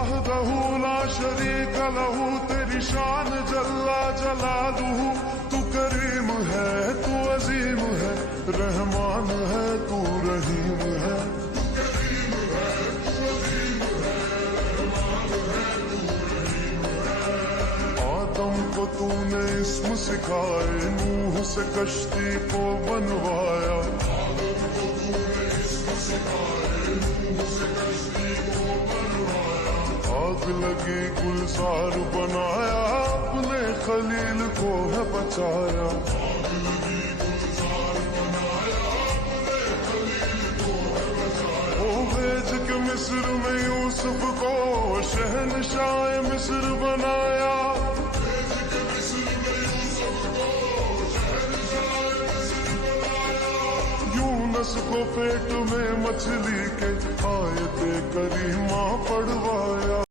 वहदहू ला शरीक लहू, तेरी शान जल्ला जलालुहू। तू करीम है, तू अजीम है, रहमान है, तू रहीम है। आदम को तूने इस्म सिखाए, नूह से कश्ती को बनवाया। आग लगी गुलजार बनाया, अपने खलील को है बचाया। ओ भेज के मिस्र में यूसुफ को, शहनशाह मिस्र बनाया। यूनुस को पेट में मछली के, आयते करीमा पढ़